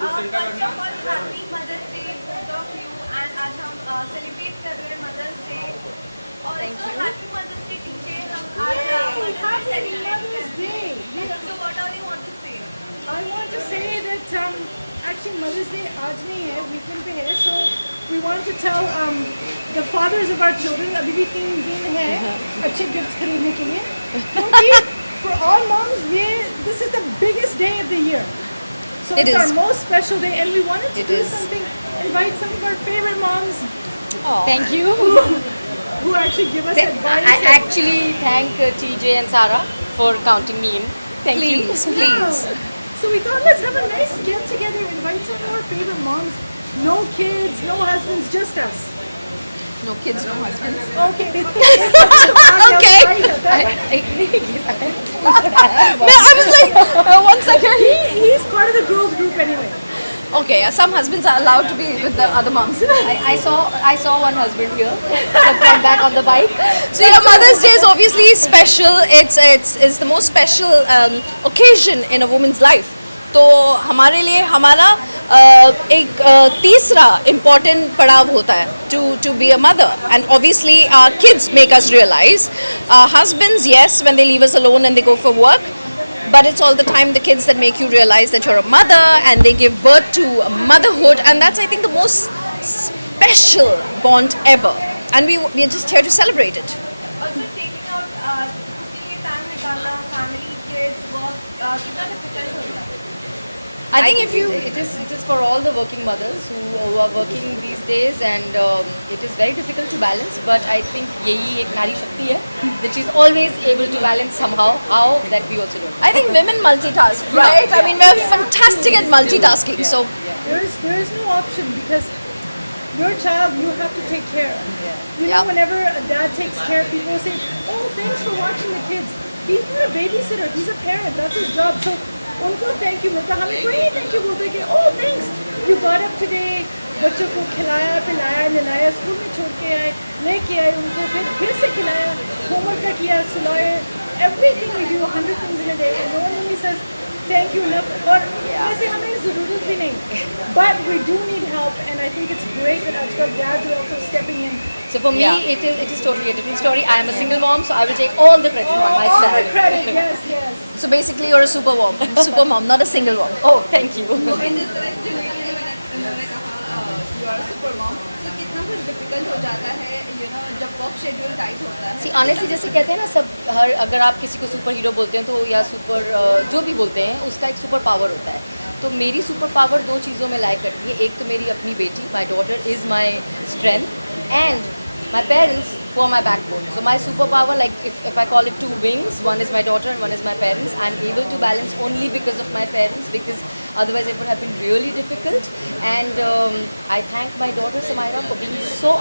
First of all happy mother's day both of you and आज हम celebrate कर रहे हैं मदर्स डे और so happy mother's day teacher हम आज मदर्स डे सेलिब्रेट कर रहे हैं so what are you want to say I want to say that actually Mother's Day आज नहीं है weekend पे है so we want to tell the fathers of our children अभी भी 3 दिन है अच्छे gifts खरीदने के लिए क्योंकि for all moms this is the biggest day of the year so it's our most special day and we wanted to do something invite some of our favorite moms Thank you. who actually give us advice I actually thank TJ and Sarah for counting me in. Thank you. Please. So we thought let's have a nice get together, invite some of our favorite moms. No kids, no husbands, just us. No kids, no husbands. Okay. I was like, one second. He's part of the girls group anyway. Okay, some husbands are allowed to be with the other moms. I saw one husband here. Come back on the bike. So your Mother's Day is obviously special. It's the most special occasion in a woman's life. तो हमारे लिए हमारा एक तीसरा important पड़ाव होता है to be a mother, and obviously our kids make us realize. Husbands, yes, when they leave us alone and they go for work. But it's all the time the kids that make you realize that you're a mother, and they give birth to motherhood, and that's, I think, the most special bond ever. And we are just here to celebrate it. also taking out उसके लिए time निकालना family kids work कितना difficult होता है I think if you it is for all the working mothers who are working these days, and it is very difficult to balance. But I think यही एक नारी शक्ति है that she's always able to balance somehow. How that we also do. I think women multitask, right? I mean, we're fantastic at multitasking. So There is no option because your child you have to take care of. You know, Yeah. whenever a dad takes care, people say, "Oh, thanks for watching the kids." He's not a babysitter. He's a parent. That's his job. So, उनको thank you बोलता हमें कोई नहीं thank you बोलते कि oh thanks you got up today बच्चों को खिलाया पिलाया नहलाया स्कूल में छोड़ के आए लेके आए उनको फिर से खिलाया होमवर्क का किया सुलाए everything we do 100 things in a day and no one really says thank you enough और वैसे हमें ज़रूरत भी नहीं but we do need help and I think it's great that आजकल dads are also stepping in. so for me it is totally a different story. I am a single mom, so I will take all the credit on All myself. the credit, yes. So basically you're a super mom, not a single mom. Oh, thank you. इन जिस तरह से उन्होंने कहा you are super mom तो कितना कुछ difficult हो जाता है यू नो जब वर्क शेड्यूल टाइट होता है सी ऑनेस्टली जैसे कहते हैं ना सब अगर आप किसी को सुपर हीरो बोलते हैं तो या सुपर जो भी बोलते हैं उसका एक सुपर पावर होता है. तो मेरी सुपर पावर दो चीज़ों में लाइक करती है. एक तो मेरी अपनी बेटी, my daughter is my strength, and my parents who are my backbone. So my superpower, like if I call it two wings, one is my daughter and one is my parents. I'm able to balance only because of my parents, because otherwise it would have been really difficult. And I thank my daughter Samaira for being so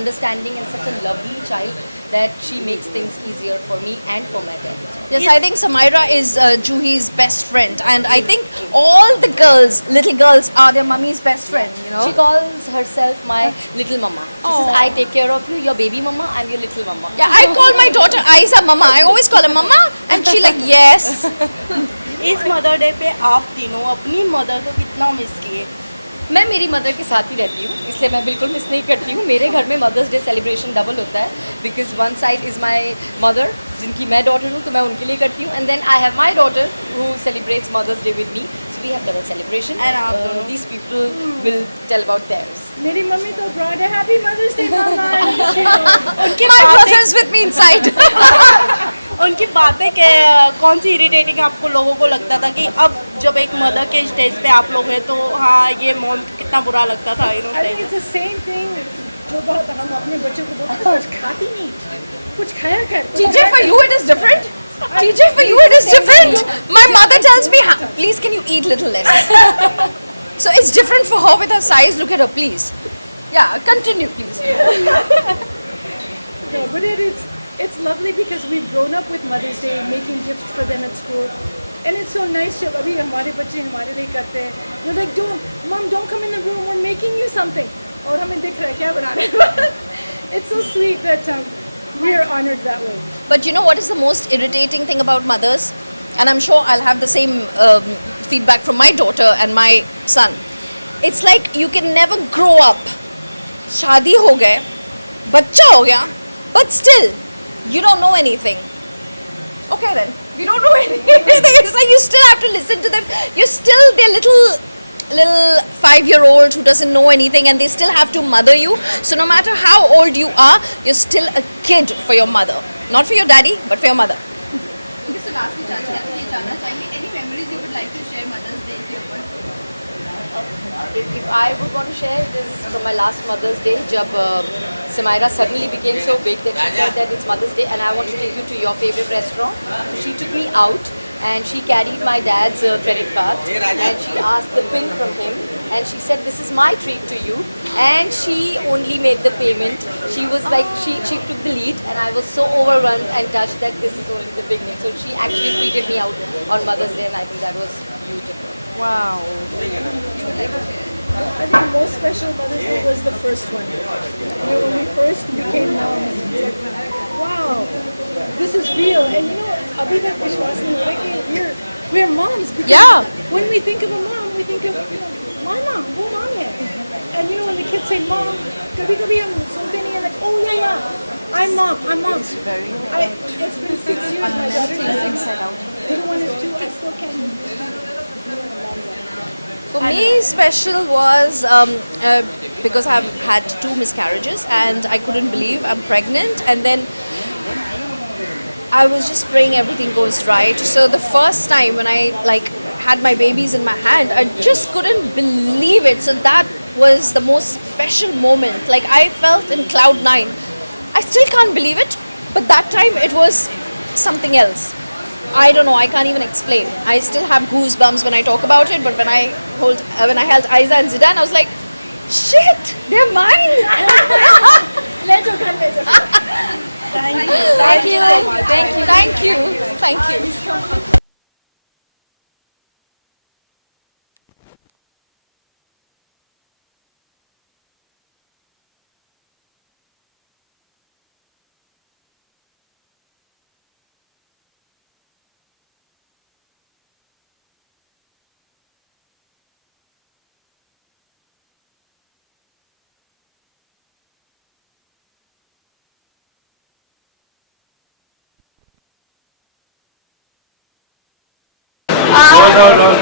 understanding and such a lovely child that she makes things easier for me and for my parents. Yes, I think Samaira is Juhi's best friend, and I think all the girls, little girls, are their mummy's best friend. You know, she calls herself my little mama. She says, "I take care of you. Your baby mama. I'm your little mama." Yeah, I call my daughter Aiza mama. I always call her mama, and she like yes. इस mother day पे आप तीनों अपनी mother को कितना miss किए? मैं मेरी मदर के साथ ही रहती हूँ, इसलिए मैं बिल्कुल मिस नहीं करती हूँ. मेरे घर में मदर्स डे सेलिब्रेशन डबल होता है, because one side is my mother जिनकी मैं डॉटर हूँ, तो मैं उनके लिए करती हूँ, and then I have my daughter who celebrates mother's day with me. So we have double celebration, and these people will tell about theirs. मेरी मम्मी तो proud है हैप्पी मदर्स डे मम्मा. उनकी My brother बातें is with me inside. उनकी बातें कौन सी irritating आपको लोगों को लगता था कि अब जब एक मदर के स्टेज पे आप लोग हैं तो हाँ ये मॉम को कितना बुरा लगता था you know I think it's the same thing जो बहुत हम अपने बच्चों को बोलते हैं कुछ खाती नहीं कुछ खाया कर TJ, for you it is different. TJ, for you it is different. My mother tells me, please can you eat little less. So it's different for her with her size. Look at her, please. Yeah, continue, please. No, but it's lovely because we've grown up with Mother's Day, making gifts for them at school, and it's so nice जब अभी हमारे बच्चे हमारे लिए करते हैं. They're like, don't come in the room. We're making you something. और हमें दिख रहा है क्या बना रहे हैं. It's so sweet that we are honored that way. But you know what is the most irritating thing about mothers? and I'm sure I'll have the same feedback from my daughter and my son. It's like you can never grow up. शादी हो गए, बच्चा हो गया, but still you don't know anything. Okay then, we don't know anything. It's like you still have to listen to them. They're little 5-year-old who doesn't know anything, and they still have to mother you. So no matter how old you are, you're still a kid for your mother. Not for your daddy, but for your mother. Okay, so lastly, Chachi, आप ये जानना चाहेंगे any memories you would like to share Mother's Day के ऊपर? If I would want to share, this is from my last Mother's Day, जब Samaira suddenly became so big that she said that it's Mother's Day and I want to take you to your favorite restaurant. So she took me out and she carried my dad's credit card and she asked the pin from him and she said, this is my treat to you, and she only made the payment. She was like, she took the lead, and I was so overwhelmed and touched that this is only the beginning. So she actually treated me out on Mother's Day, and I think that was beautiful. Wow. I think the most special Mother's Day was the first one. You know, when we first became moms, it's like, wow, this is real. And you know, abhi tak vishwas nahi ho raha कि we're moms. Because Yeah. when we think of a mom, we think of, you know, my mom, wo mom hai. And you know, when the kids say mom, kabhi hum sunte nahi hai, like, oh yeah, I'm mom. It's been 6 years, my daughter is 6. Little one is 2, I still can't. For me, special was because I've had 2 miscarriages and I couldn't believe I'm pregnant, and then I was just praying everything goes right. So the first time when I had my babies in my hand, I just couldn't believe it. So that was the most special moment. Like, I felt in cloud 9. I still can't believe it, but that time it was something else. I don't know, I can't even explain. I still have goosebumps when I talk about it, but when I held Aiza and Zidane, I was like, shit, they're mine. Thank you.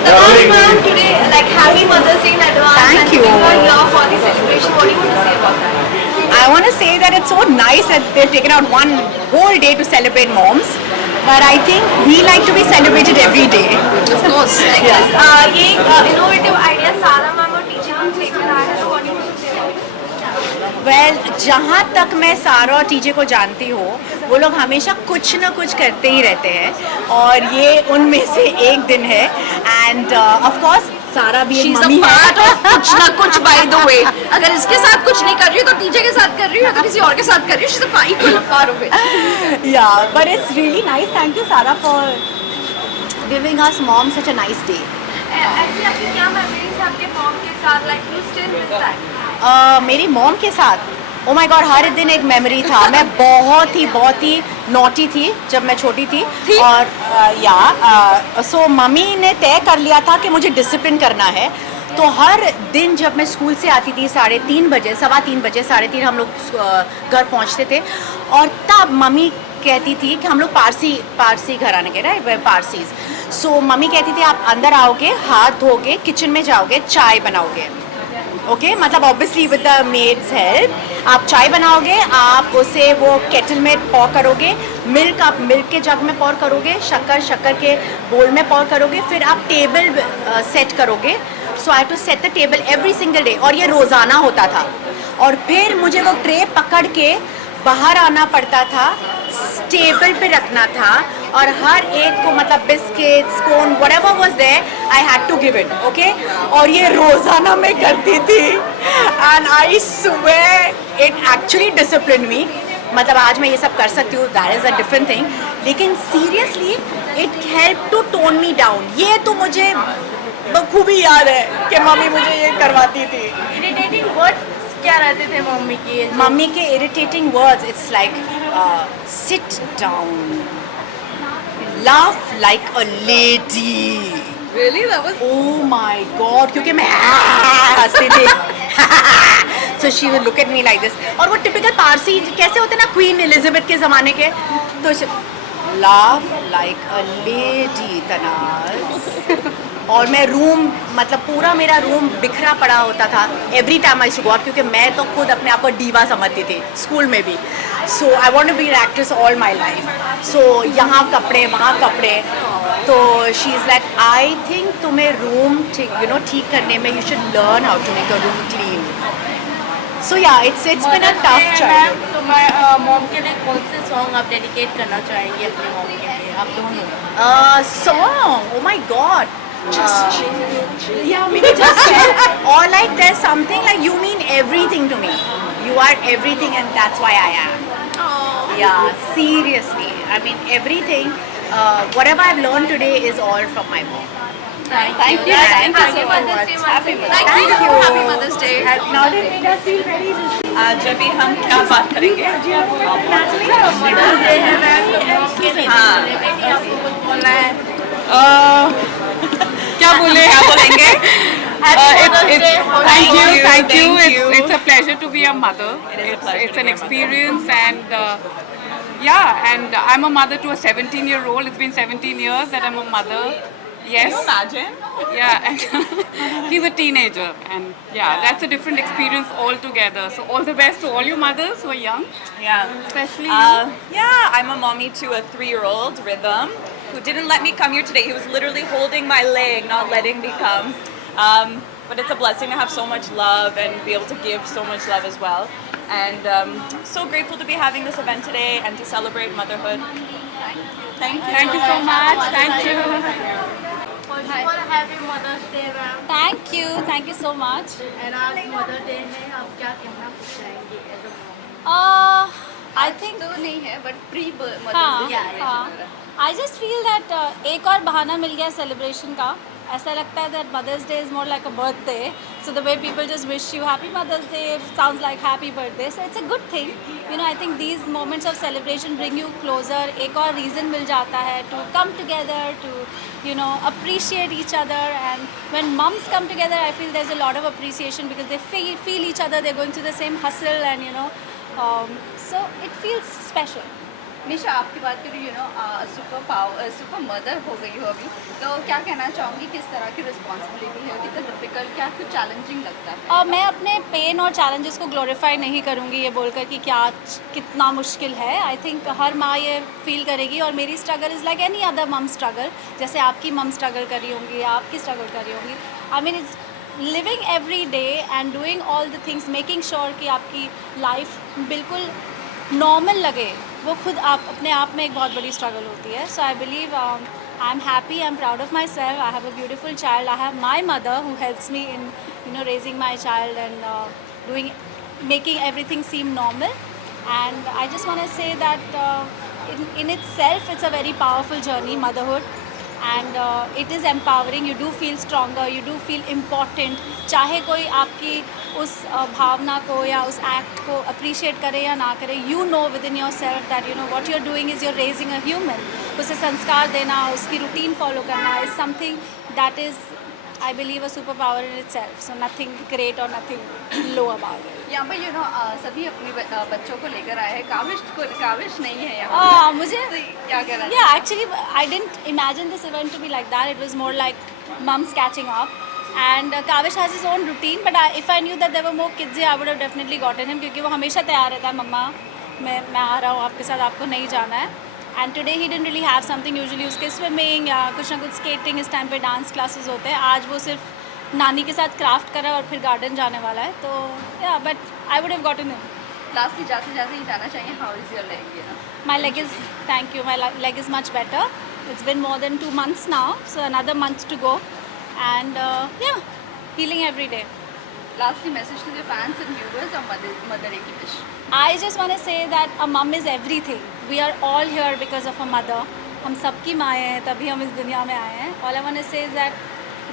Tadash ma'am, today, like, happy Mother's Day in advance. Thank you. And we are here for the celebration. What do you want to say about that? I want to say that it's so nice that they've taken out one whole day to celebrate moms. But I think we like to be celebrated every day. Of course. ये innovative idea सारा ma'am और teacher हम लेकर आए हैं, तो what do you want to say about it? Well जहाँ तक मैं सारा और टीजे को जानती हूँ, वो लोग हमेशा कुछ ना कुछ करते ही रहते हैं, और ये उनमें से एक दिन है. एंड ऑफ कोर्स सारा भी एक She's a मम्मी part है. of कुछ ना कुछ, by the way. अगर इसके साथ कुछ नहीं कर रही हो तो टीचर के साथ कर रही हो, तो किसी और के साथ कर रही हो. She's a equal part of it. Yeah, but it's really nice. Thank you, Sara, for giving us mom such a nice day. ऐसी आपकी क्या memories है आपके mom के साथ? Like, you still miss that? मेरी मॉम के साथ, ओ माय गॉड, हर दिन एक मेमोरी था. मैं बहुत ही नॉटी थी जब मैं छोटी थी. और सो मम्मी ने तय कर लिया था कि मुझे डिसिप्लिन करना है. तो हर दिन जब मैं स्कूल से आती थी 3:30 बजे, 3:15 3:30 हम लोग घर पहुंचते थे, और तब मम्मी कहती थी कि हम लोग पारसी घराने के, राइट, पारसीज. सो मम्मी कहती थी आप अंदर आओगे, हाथ धोगे, किचन में जाओगे, चाय बनाओगे. ओके, मतलब obviously with the maid's help आप चाय बनाओगे, आप उसे वो केटल में पॉर करोगे, मिल्क आप मिल्क के जग में पॉर करोगे, शक्कर के बोल में पॉर करोगे, फिर आप टेबल सेट करोगे. So I have to set the table every single day, और ये रोज़ाना होता था. और फिर मुझे वो ट्रे पकड़ के बाहर आना पड़ता था, टेबल पे रखना था, और हर एक को मतलब biscuits, cone, whatever was there, I had to give it. Okay, और ये रोज़ाना मैं करती थी. And I swear it actually discipline me. मतलब आज मैं ये सब कर सकती हूँ, that is a different thing, लेकिन seriously it help to tone me down. ये तो मुझे बखूबी याद है कि मम्मी मुझे ये करवाती थी. इरिटेटिंग वर्ड्स क्या रहते थे मम्मी के? मम्मी के irritating words, it's like sit down, laugh like a lady. Really? That was Oh my god, क्योंकि मैं हंसती थी. So she would look at me like this. और वो typical पारसी कैसे होते हैं ना, क्वीन एलिजाबेथ के ज़माने के, तो laugh like a lady Tanaz. और मैं रूम, मतलब पूरा मेरा रूम बिखरा पड़ा होता था every time I go out, क्योंकि मैं तो खुद अपने आप को डीवा समझती थी स्कूल में भी. So I want to be an actress all my life. सो यहाँ कपड़े वहाँ कपड़े, तो she is like I think तुम्हें रूम ठीक करने में you should learn how to make a room clean. So yeah it's been a tough childhood. तो मैं मॉम के लिए कौन से सॉन्ग आप डेडिकेट करना चाहेंगे अपनी मॉम के लिए, आप दोनों? Song, oh my god. Yeah, maybe just chill. Or like there's something like you mean everything to me. You are everything, and that's why I am. Yeah, seriously. I mean everything. Whatever I've learned today is all from my mom. Thank you. Thank you Happy so Mother's much. Day once again. Thank you. Happy Mother's Day. Now they made us feel very distinct. आज अभी हम क्या बात करेंगे? Mother's day है ma'am, तो mom के लिए हाँ। बेटी आपको कुछ बोलना है? क्या बोलेंगे? Thank Thank you. Thank you. It's a pleasure to be a mother. It is a pleasure It's to an be a mother. experience, and and I'm a mother to a 17-year-old. It's been 17 years that I'm a mother. Yes. Can you imagine? Yeah, and he's a teenager, and that's a different experience altogether. So all the best to all your mothers who are young, Yeah. especially you. I'm a mommy to a 3-year-old, Rhythm, who didn't let me come here today. He was literally holding my leg, not letting me come. But it's a blessing to have so much love and be able to give so much love as well. And so grateful to be having this event today and to celebrate motherhood. Thank you. Thank you so much. Thank you. और happy mother's day ma'am. Thank you so much. And आज mother day में आप क्या कहना चाहेंगे as a mom? I think तो नहीं है, but pre हाँ, Mother's Day celebration हो रहा है. आई जस्ट फील दैट एक और बहाना मिल गया सेलिब्रेशन का. ऐसा लगता है that mother's day is more like a birthday, so the way people just wish you happy mother's day sounds like happy birthday, so it's a good thing. You know, I think these moments of celebration bring you closer. एक और reason मिल जाता है to come together, to appreciate each other. And when moms come together, I feel there's a lot of appreciation because they feel each other, they're going through the same hustle, and so it feels special. निशा, आपकी बात करूँ super mother हो गई हो अभी, तो क्या कहना चाहूँगी, किस तरह की रिस्पॉन्सिबिलिटी है, कितना डिफिकल्ट, क्या कुछ चैलेंजिंग लगता है? और मैं अपने पेन और चैलेंजेस को ग्लोरीफाई नहीं करूँगी ये बोलकर कि कितना मुश्किल है. आई थिंक हर माँ ये फील करेगी, और मेरी struggle is like any other मम स्ट्रगल. जैसे आपकी मम स्ट्रगल करी होंगी, आपकी स्ट्रगल करी होंगी. I mean it's living every day and doing all the things, making sure कि आपकी लाइफ बिल्कुल नॉर्मल लगे, वो खुद आप अपने आप में एक बहुत बड़ी स्ट्रगल होती है. So I believe I am happy, I am proud of myself. I have a beautiful child. I have my mother who helps me in raising my child and doing making everything seem normal. And I just want to say that in itself it's a very powerful journey, motherhood, and it is empowering. You do feel stronger, you do feel important. चाहे कोई आपकी उस भावना को या उस act को appreciate करे या ना करे, you know within yourself that what you're doing is you're raising a human. उसे संस्कार देना, उसकी रूटीन फॉलो करना is something that is, I believe, a superpower in itself. So nothing great or nothing low about it. यहाँ पर सभी अपने बच्चों को लेकर आए हैं. काविश नहीं है यहाँ. मुझे तो क्या कहना? Yeah, actually, I didn't imagine this event to be like that. It was more like mums catching up. And Kavish has his own routine, but if I knew that there were more kids here, I would have definitely gotten him, क्योंकि वो हमेशा तैयार रहता है, मम्मा मैं आ रहा हूँ आपके साथ, आपको नहीं जाना है. And today he didn't really have something. Usually उसके swimming या कुछ ना कुछ skating, इस टाइम पे डांस क्लासेस होते हैं. आज वो सिर्फ नानी के साथ क्राफ्ट कर रहा है और फिर गार्डन जाने वाला है. तो yeah, but I would have gotten him. Lastly जाते ही जाना चाहिए, how is your leg? My leg is, thank you, my leg is much better. It's been more than 2 months now, so another month to go. And yeah, healing every day. Lastly, message to the fans and viewers of Mother Ek Wish. I just want to say that a mom is everything. We are all here because of a mother. हम सबकी माएँ हैं, तभी हम इस दुनिया में आए हैं. All I want to say is that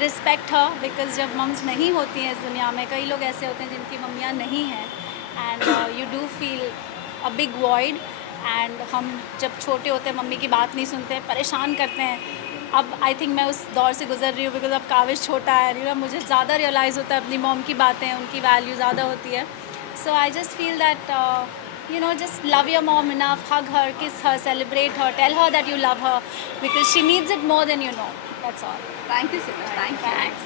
respect her, because जब मम्स नहीं होती हैं इस दुनिया में, कई लोग ऐसे होते हैं जिनकी मम्मियाँ नहीं हैं, and you do feel a big void. And हम जब छोटे होते हैं मम्मी की बात नहीं सुनते, परेशान करते हैं। अब आई थिंक मैं उस दौर से गुजर रही हूँ, बिकॉज अब काविश छोटा है, मुझे ज़्यादा रियलाइज़ होता है अपनी मॉम की बातें, उनकी वैल्यू ज़्यादा होती है। So I just feel that just love your mom enough, hug her, kiss her, celebrate her, tell her that you love her, because she needs it more than you know. That's all. Thank you so much. Thank you. Thanks.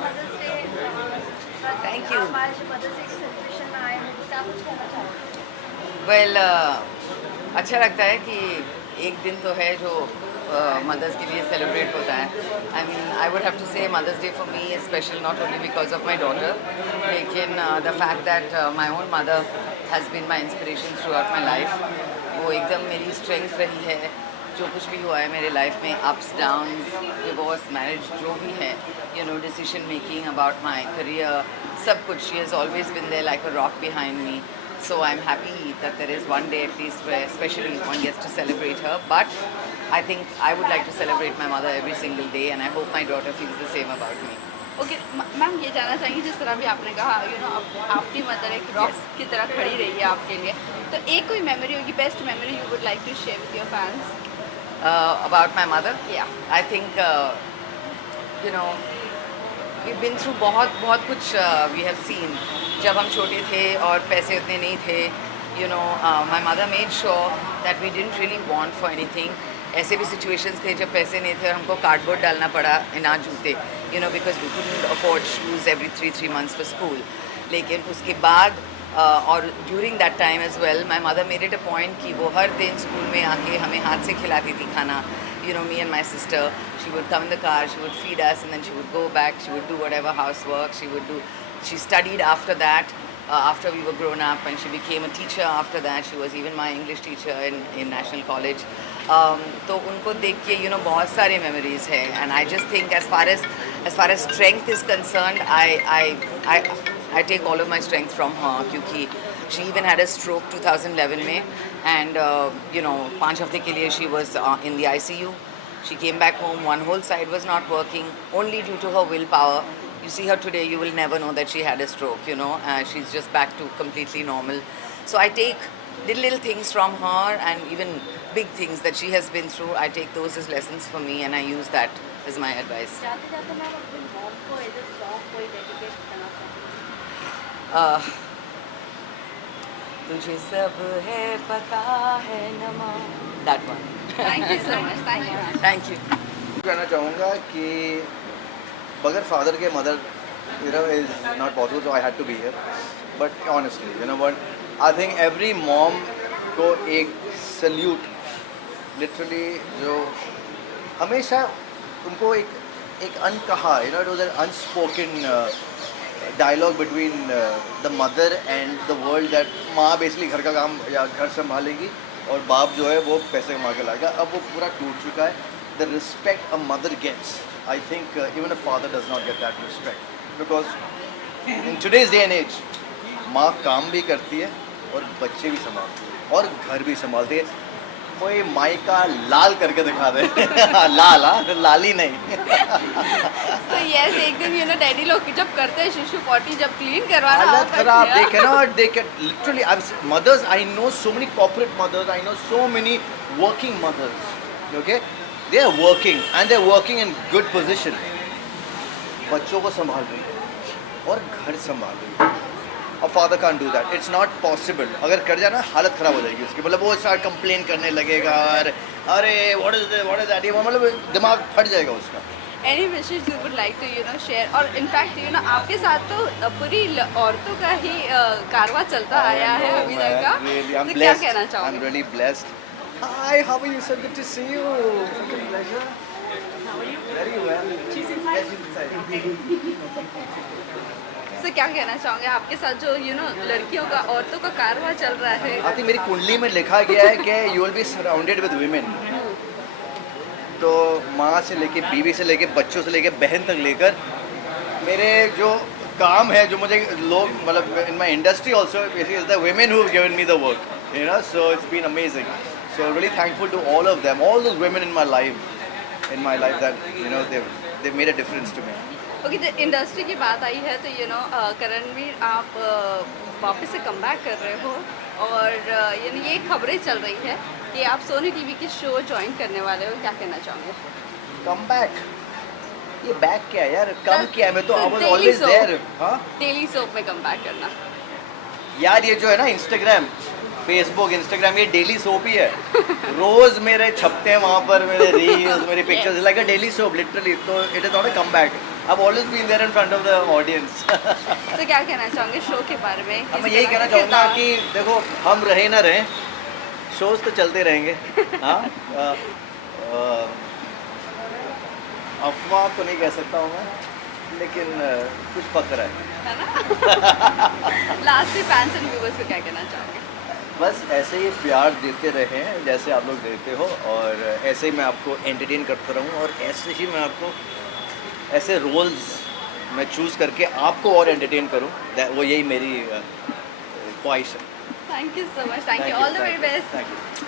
Mother's day, Thank you. आप आज mother's day की celebration में आए हैं, तो क्या कुछ कहना चाहोगे? वेल अच्छा लगता है कि एक दिन तो है जो मदर्स के लिए सेलिब्रेट होता है. I mean I would have to say Mother's Day for me is special not only because of my daughter, लेकिन the fact that my own mother has been my inspiration throughout my life. वो एकदम मेरी strength रही है. जो कुछ भी हुआ है मेरे लाइफ में, अप्स डाउन्स, डिवोर्स, मैरिज, जो भी है, decision making about my career, सब कुछ, she has always been there like a rock behind me. So I'm happy that there is one day at least where especially one gets to celebrate her. But I think I would like to celebrate my mother every single day, and I hope my daughter feels the same about me. Okay ma'am, ये जानना चाहेंगे जिस तरह भी आपने कहा अब आपकी मदर एक रॉक की तरह खड़ी रही है आपके लिए, तो एक कोई मेमोरी होगी, best memory you would like to share with your fans? About my mother? Yeah. I think we've been through बहुत कुछ we have seen. जब हम छोटे थे और पैसे उतने नहीं थे, my mother made sure that we didn't really want for anything. ऐसे भी situations थे जब पैसे नहीं थे और हमको कार्डबोर्ड डालना पड़ा ना जूते, because we couldn't afford shoes every 3 months for school. लेकिन उसके बाद और during that time as well my mother made it a point कि वो हर दिन स्कूल में आके हमें हाथ से खिलाती थी खाना. Me and my sister, she would come in the car, she would feed us, and then she would go back, she would do whatever housework she studied after that, after we were grown up, and she became a teacher after that. She was even my English teacher in National College. तो उनको देख के बहुत सारे memories है, and I just think as far as strength is concerned, I take all of my strength from her, क्योंकि she even had a stroke 2011 में, and 5 हफ्ते के लिए she was in the ICU. She came back home, one whole side was not working, only due to her willpower. You see her today, you will never know that she had a stroke, she's just back to completely normal. So I take little things from her, and even big things that she has been through, I take those as lessons for me, and I use that as my advice. जाते जाते ma'am अपनी mom को as a song कोई dedicate करना चाहती हूँ? तुझे सब है पता है नमा, that one. Thank you so much. Thank you. कहना चाहूँगा कि बगैर फादर के mother is not possible, so I had to be here. But honestly, what I think every mom को एक सल्यूट लिटरली, जो हमेशा उनको एक अनकहा, it was an unspoken dialogue between the mother and the world, that माँ basically घर का काम या घर संभालेगी और बाप जो है वो पैसे कमा के लाएगा. अब वो पूरा टूट चुका है. The respect a mother gets, I think even a father does not get that respect, because in today's day and age माँ काम भी करती है और बच्चे भी संभालती है और घर भी संभालती है. कोई माई का लाल करके दिखा दे. लाली नहीं. तो यस, एक दिन डैडी लोग जब करते हैं शिशु पॉटी, जब क्लीन करवाना हालत खराब. they can literally, mothers, I know so many corporate mothers, I know so many working mothers, okay, they are working and they're working in good position, बच्चों को संभाल रही है और घर संभाल रही है. और father can't do that, it's not possible. अगर कर जाए ना हालत ख़राब हो जाएगी उसकी. मतलब वो स्टार्ट कंप्लेन करने लगेगा और अरे व्हाट इज दैट, मतलब दिमाग फट जाएगा उसका. Any wishes you would like to share? और इनफैक्ट आपके साथ तो पूरी औरतों का ही कारवां चलता आया है अभी तक का. तो क्या कहना चाहोगे? I am really blessed. Hi, how are you? So good to see you. Such a pleasure. How are you? Very well. She is inside. तो क्या कहना चाहोगे आपके साथ जो लड़कियों का, औरतों का कारवां चल रहा है? आई थिंक मेरी कुंडली में लिखा गया है कि you will be surrounded with women. तो माँ से लेके, बीवी से लेके, बच्चों से लेके, बहन तक लेकर मेरे जो काम है, जो मुझे लोग मतलब in my industry also is the women who have given me the work, you know, so it's been amazing. So really thankful to all of them, all those women in my life that you know they've made a difference to me. Okay, जो industry की बात आई है तो करणवीर आप वापस से comeback कर रहे हो और ये खबरें चल रही है कि आप सोनी टीवी की शो ज्वाइन करने वाले हो, क्या कहना चाहोगे? कम बैक, ये बैक क्या है यार, कम क्या है, मैं तो आई वाज ऑलवेज देयर। हाँ, डेली सोप में कमबैक करना यार, ये जो है ना इंस्टाग्राम, फेसबुक, इंस्टाग्राम, ये डेली सोप ही है। रोज मेरे छपते हैं वहाँ पर मेरे रील्स, मेरी pictures, like a daily soap literally. तो it is not a comeback, I have always been there in front of the audience. तो क्या कहना चाहोगे शो के बारे में? मैं यही कहना चाहूँगा कि देखो, हम रहे ना रहें, शोज तो चलते रहेंगे। हाँ, अफवाह तो नहीं कह सकता हूँ मैं, लेकिन कुछ फक्र है ना। लास्ट में फैंस एंड व्यूअर्स को क्या कहना चाहोगे? बस ऐसे ही प्यार देते रहें जैसे आप लोग देते हो, और ऐसे ही मैं आपको एंटरटेन करता रहूँ, और ऐसे ही मैं आपको ऐसे रोल्स मैं चूज़ करके आपको और एंटरटेन करूँ। वो यही मेरी ख्वाहिश है। Thank you so much, thank you, all the very best. Thank you.